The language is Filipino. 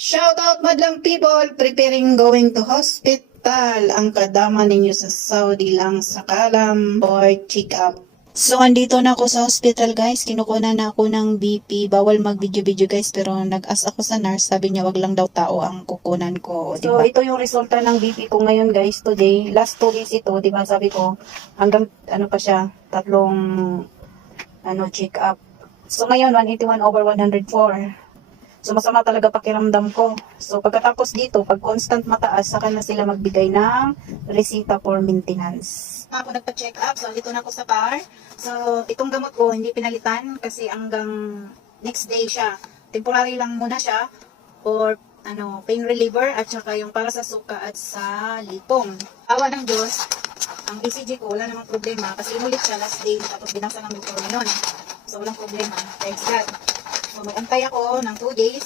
Shout out madlang people preparing going to hospital. Ang kadama ninyo sa Saudi lang sa kalam or check up. So, andito na ako sa hospital guys. Kinukuha na ako ng BP. Bawal mag-video-video guys. Pero nag-ask ako sa nurse. Sabi niya wag lang daw tao ang kukunan ko. So, ito yung resulta ng BP ko ngayon guys. Today, last 2 days ito. Diba sabi ko, hanggang ano pa siya, tatlong check up. So, ngayon, 181/104. So, masama talaga pakiramdam ko. So, pagkatapos dito, pag constant mataas, saka na sila magbigay ng resita for maintenance. Ako nagpa-check up. So, dito na ako sa bar. So, itong gamot ko, hindi pinalitan kasi hanggang next day siya. Temporary lang muna siya for pain reliever at saka yung para sa suka at sa lipong. Awa ng Diyos, ang ECG ko, wala namang problema kasi inulit siya last day tapos binasa ng doktor ngayon. So, walang problema. Thanks God. So, mag-antay ako ng 2 days.